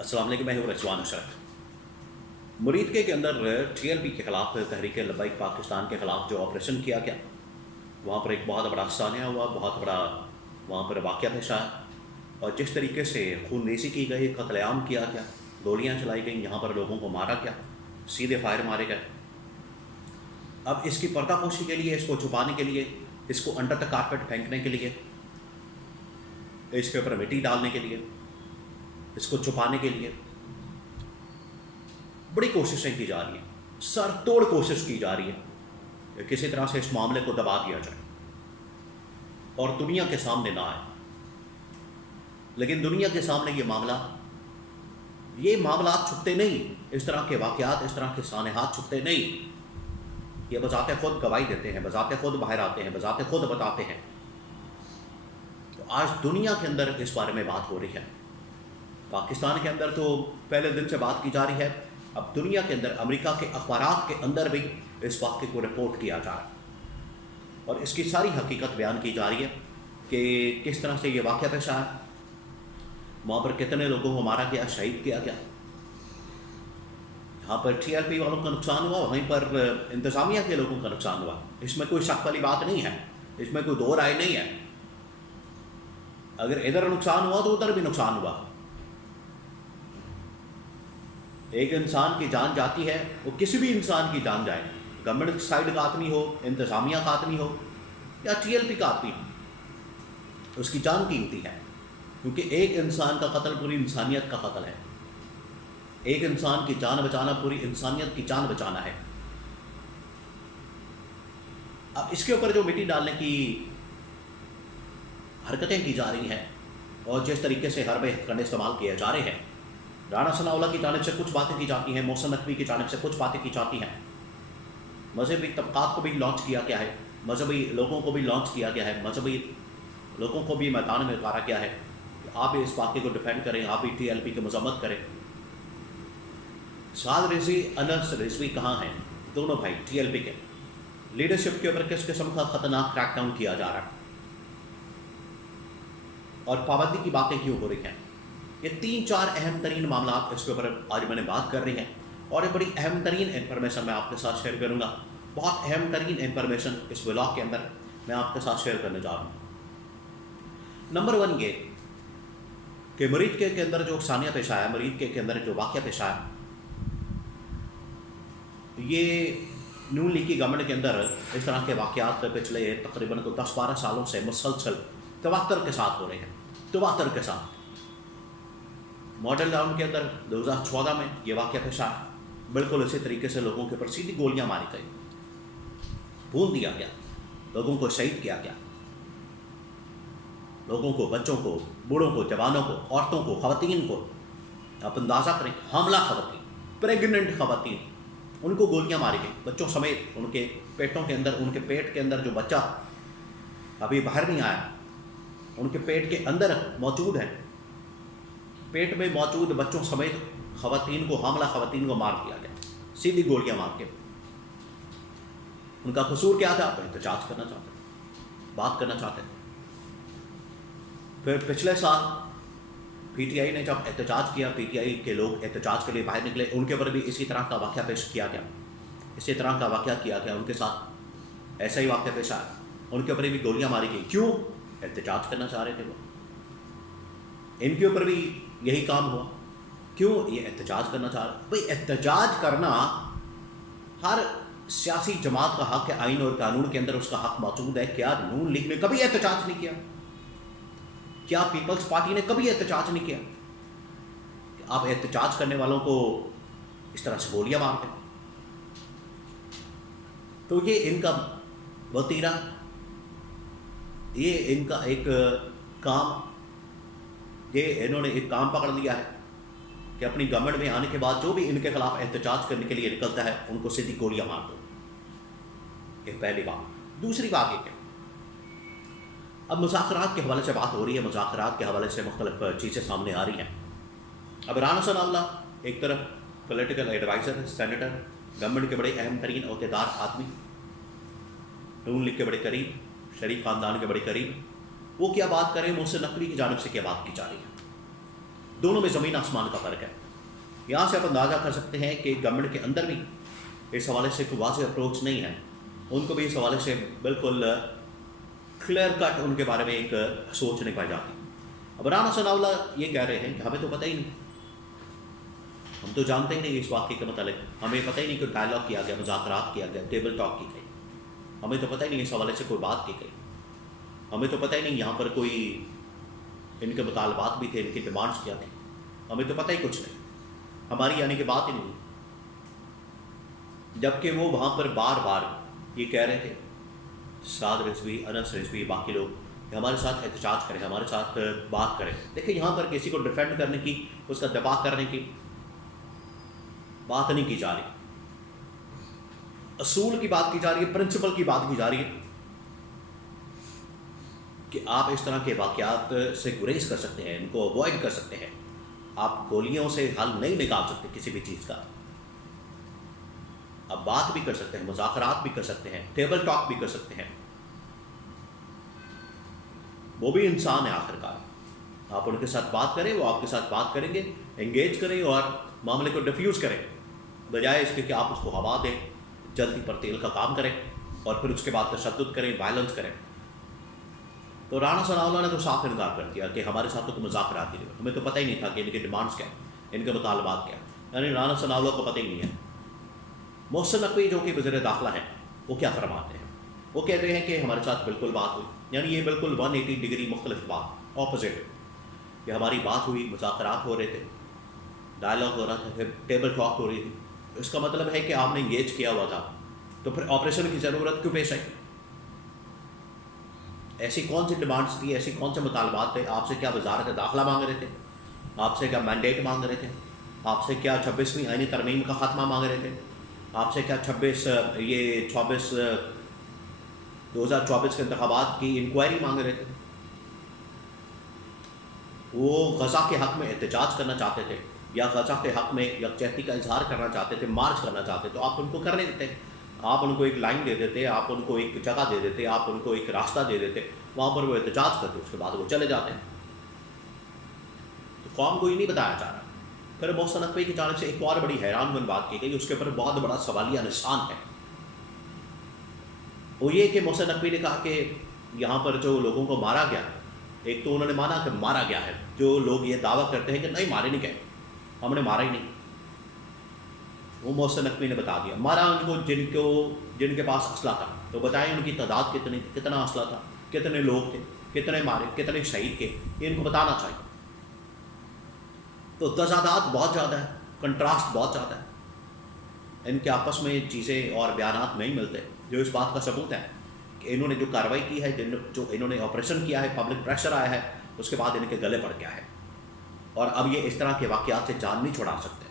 अस्सलाम वालेकुम, मैं हूँ रजवान अशरफ। मुरीद के अंदर TLP के ख़िलाफ़ तहरीक लब्बैक पाकिस्तान के ख़िलाफ़ जो ऑपरेशन किया गया, वहाँ पर एक बहुत बड़ा सानिया हुआ, बहुत बड़ा वहाँ पर वाक़या पेश आया और जिस तरीके से खूनरेज़ी की गई, कत्लेआम किया गया, गोलियाँ चलाई गई, यहाँ पर लोगों को मारा गया, सीधे फायर मारे गए। अब इसकी पर्दापोशी के लिए, इसको छुपाने के लिए, इसको अंडर द कारपेट फेंकने के लिए, इसके ऊपर मिट्टी डालने के लिए, इसको छुपाने के लिए बड़ी कोशिशें की जा रही हैं, सर तोड़ कोशिश की जा रही है कि किसी तरह से इस मामले को दबा दिया जाए और दुनिया के सामने ना आए। लेकिन दुनिया के सामने ये मामला छुपते नहीं, इस तरह के वाक़यात, इस तरह के सानेहात छुपते नहीं। ये बजाते खुद गवाही देते हैं, बजाते खुद बाहर आते हैं, बजाते खुद बताते हैं। तो आज दुनिया के अंदर इस बारे में बात हो रही है। पाकिस्तान के अंदर तो पहले दिन से बात की जा रही है, अब दुनिया के अंदर, अमेरिका के अखबारात के अंदर भी इस वाक़े को रिपोर्ट किया जा रहा है और इसकी सारी हकीकत बयान की जा रही है कि किस तरह से ये वाक़या पेश आया, वहाँ पर कितने लोगों को मारा गया, शहीद किया गया। यहाँ पर TLP वालों का नुकसान हुआ, वहीं पर इंतज़ामिया के लोगों का नुकसान हुआ। इसमें कोई शक वाली बात नहीं है, इसमें कोई दो राय नहीं है। अगर इधर नुकसान हुआ तो उधर भी नुकसान हुआ। एक इंसान की जान जाती है, वो किसी भी इंसान की जान जाए, गवर्नमेंट साइड का आदमी हो, इंतज़ामिया का आदमी हो या TLP का आदमी हो, उसकी जान कीमती है, क्योंकि एक इंसान का कत्ल पूरी इंसानियत का कत्ल है। एक इंसान की जान बचाना पूरी इंसानियत की जान बचाना है। अब इसके ऊपर जो मिट्टी डालने की हरकतें की जा रही हैं और जिस तरीके से हरबे हथकंडे इस्तेमाल किए जा रहे हैं, राना सनाउल्लाह की जानिब से कुछ बातें की जाती हैं, मोहसिन नकवी की जानिब से कुछ बातें की जाती हैं, मजहबी तबक़ात को भी लॉन्च किया गया है, मजहबी लोगों को भी लॉन्च किया गया है, मजहबी लोगों को भी मैदान में उतारा गया है कि आप भी इस वाक़े को डिफेंड करें, आप भी TLP की मज़म्मत करें। साद रिजवी, अनस रिजवी कहाँ हैं? दोनों भाई TLP के। लीडरशिप के ऊपर किस किस्म का ख़तरनाक क्रैकडाउन किया जा रहा है और पाबंदी की बातें क्यों हो रही हैं? ये 3-4 अहम तरीन मामला इसके ऊपर आज मैंने बात कर रही हैं और ये बड़ी अहम तरीन इन्फॉर्मेशन मैं आपके साथ शेयर करूँगा। बहुत अहम तरीन इन्फॉर्मेशन इस व्लॉग के अंदर मैं आपके साथ शेयर करने जा रहा हूँ। नंबर 1 ये कि मुरीद के अंदर जो सानिया पेश आया, मुरीद के अंदर जो वाक़या पेश आया, ये नून लीग की गवर्नमेंट के अंदर इस तरह के वाक़यात पिछले तकरीबन 10-12 सालों से मुसलसल तवातर के साथ हो रहे हैं, तवातर के साथ। मॉडल टाउन के अंदर 2014 में ये वाक़या पेश आया, बिल्कुल इसी तरीके से लोगों के ऊपर सीधी गोलियां मारी गई, भून दिया गया, लोगों को शहीद किया गया, लोगों को, बच्चों को, बूढ़ों को, जवानों को, औरतों को, ख़वातीन को, आप अंदाज़ा करें, हामला ख़वातीन, प्रेगनेंट ख़वातीन, उनको गोलियां मारी गई, बच्चों समेत। उनके पेटों के अंदर, उनके पेट के अंदर जो बच्चा अभी बाहर नहीं आया, उनके पेट के अंदर मौजूद है, पेट में मौजूद बच्चों समेत ख़वातीन को, हामला ख़वातीन को मार दिया गया, सीधी गोलियां मार के। उनका कसूर क्या था? तो एहतजाज करना चाहते, बात करना चाहते। फिर पिछले साल PTI ने जब एहतजाज किया, PTI के लोग एहतजाज के लिए बाहर निकले, उनके ऊपर भी इसी तरह का वाक़या पेश किया गया, इसी तरह का वाक़या किया गया, उनके साथ ऐसा ही वाक़या पेश आया, उनके ऊपर भी गोलियां मारी गई। क्यों? एहतजाज करना चाह रहे थे वो। इनके ऊपर भी यही काम हुआ। क्यों? ये एहतजाज करना चाह रहे। भाई, एहतजाज करना हर सियासी जमात का हक है, आइन और कानून के अंदर उसका हक मौजूद है। क्या नून लीग ने कभी एहतजाज नहीं किया? क्या पीपल्स पार्टी ने कभी एहतजाज नहीं किया? आप एहतजाज करने वालों को इस तरह से गोलियां मारते हैं। तो ये इनका वतीरा, ये इनका एक काम, ये इन्होंने एक काम पकड़ लिया है कि अपनी गवर्नमेंट में आने के बाद जो भी इनके खिलाफ एहतजाज करने के लिए निकलता है, उनको सीधी गोलियां मार दो। ये पहली बात। दूसरी बात ये है, अब मुज़ाकरात के हवाले से बात हो रही है, मुज़ाकरात के हवाले से मुख्तलिफ चीज़ें सामने आ रही हैं। अब राना सनाउल्लाह एक तरफ पॉलिटिकल एडवाइज़र, सेनेटर, गवर्नमेंट के बड़े अहम तरीन अहदेदार आदमी, नून लीग के बड़े करीब, शरीफ ख़ानदान के बड़े करीब, वो क्या बात करें, मोहसिन नकवी की जानिब से क्या बात की जा रही है। دونوں میں زمین آسمان کا فرق ہے. یہاں سے آپ اندازہ کر سکتے ہیں کہ گورنمنٹ کے اندر بھی اس حوالے سے کوئی واضح اپروچ نہیں ہے. ان کو بھی اس حوالے سے بالکل کلیئر کٹ ان کے بارے میں ایک سوچ نہیں پائی جاتی. اب رانا ثناء اللہ یہ کہہ رہے ہیں کہ ہمیں تو پتہ ہی نہیں، ہم تو جانتے ہی نہیں اس واقعے کے متعلق، ہمیں پتہ ہی نہیں کہ ڈائلاگ کیا گیا، مذاکرات کیا گیا، ٹیبل ٹاک کی گئی، ہمیں تو پتہ ہی نہیں اس حوالے سے کوئی بات کی گئی، ہمیں تو پتہ ہی نہیں یہاں پر کوئی ان کے مطالبات بھی تھے، ان کی ڈیمانڈس کیا تھیں، ہمیں تو پتہ ہی کچھ نہیں، ہماری یعنی کہ بات ہی نہیں. جبکہ وہ وہاں پر بار بار یہ کہہ رہے تھے، سعد رضوی، انس رضوی، باقی لوگ کہ ہمارے ساتھ احتجاج کریں، ہمارے ساتھ بات کریں. دیکھیں یہاں پر کسی کو ڈیفینڈ کرنے کی، اس کا دفاع کرنے کی بات نہیں کی جا رہی، اصول کی بات کی جا رہی ہے، پرنسپل کی بات کی جا رہی ہے کہ آپ اس طرح کے واقعات سے گریز کر سکتے ہیں، ان کو اوائڈ کر سکتے ہیں. آپ گولیوں سے حل نہیں نکال سکتے کسی بھی چیز کا. آپ بات بھی کر سکتے ہیں، مذاکرات بھی کر سکتے ہیں، ٹیبل ٹاک بھی کر سکتے ہیں. وہ بھی انسان ہے آخر کار. آپ ان کے ساتھ بات کریں، وہ آپ کے ساتھ بات کریں گے، انگیج کریں اور معاملے کو ڈیفیوز کریں، بجائے اس کے کہ آپ اس کو ہوا دیں، جلدی پر تیل کا کام کریں اور پھر اس کے بعد تشدد کریں، وائلنس کریں. تو رانا ثناء اللہ نے تو صاف انکار کر دیا کہ ہمارے ساتھ تو کوئی مذاکرات ہی نہیں، ہمیں تو پتہ ہی نہیں تھا کہ ان کی ڈیمانڈس کیا، ان کے مطالبات کیا. یعنی رانا ثناء اللہ کو پتہ ہی نہیں ہے. محسن نقوی جو کہ وزیر داخلہ ہیں، وہ کیا فرماتے ہیں؟ وہ کہتے ہیں کہ ہمارے ساتھ بالکل بات ہوئی. یعنی یہ بالکل 180 ڈگری مختلف بات، اپوزٹ، کہ ہماری بات ہوئی، مذاکرات ہو رہے تھے، ڈائلاگ ہو رہا تھا، پھر ٹیبل ٹاک ہو رہی تھی. اس کا مطلب ہے کہ آپ نے انگیج کیا ہوا تھا، تو پھر آپریشن کی ضرورت کیوں پیش آئی؟ ایسی کون سی ڈیمانڈس تھی، ایسی کون سے مطالبات تھے؟ آپ سے کیا وزارت داخلہ مانگ رہے تھے؟ آپ سے کیا مینڈیٹ مانگ رہے تھے؟ آپ سے کیا 26ویں آئینی ترمیم کا خاتمہ مانگ رہے تھے؟ آپ سے کیا 2024 کے انتخابات کی انکوائری مانگ رہے تھے؟ وہ غزہ کے حق میں احتجاج کرنا چاہتے تھے، یا غزہ کے حق میں یکجہتی کا اظہار کرنا چاہتے تھے، مارچ کرنا چاہتے، تو آپ ان کو کرنے دیتے. آپ ان کو ایک لائن دے دیتے، آپ ان کو ایک جگہ دے دیتے، آپ ان کو ایک راستہ دے دیتے، وہاں پر وہ احتجاج کرتے، اس کے بعد وہ چلے جاتے ہیں. تو قوم کو یہ نہیں بتایا جا رہا. پھر محسن نقوی کی جانب سے ایک اور بڑی حیران کن بات کی گئی، اس کے اوپر بہت بڑا سوالیہ نشان ہے. وہ یہ کہ محسن نقوی نے کہا کہ یہاں پر جو لوگوں کو مارا گیا، ایک تو انہوں نے مانا کہ مارا گیا ہے، جو لوگ یہ دعویٰ کرتے ہیں کہ نہیں مارے نہیں گئے، ہم نے مارا ہی نہیں، وہ محسن نقوی نے بتا دیا. مارا ان کو جن کے پاس اسلحہ تھا. تو بتائیں ان کی تعداد کتنی تھی، کتنا اسلحہ تھا، کتنے لوگ تھے، کتنے مارے، کتنے شہید کے، یہ ان کو بتانا چاہیے. تو تضادات بہت زیادہ ہے، کنٹراسٹ بہت زیادہ ہے، ان کے آپس میں چیزیں اور بیانات نہیں ملتے، جو اس بات کا ثبوت ہے کہ انہوں نے جو کارروائی کی ہے، جو انہوں نے آپریشن کیا ہے، پبلک پریشر آیا ہے، اس کے بعد ان کے گلے پڑ گیا ہے. اور اب یہ اس طرح کے واقعات سے جان نہیں چھڑا سکتے.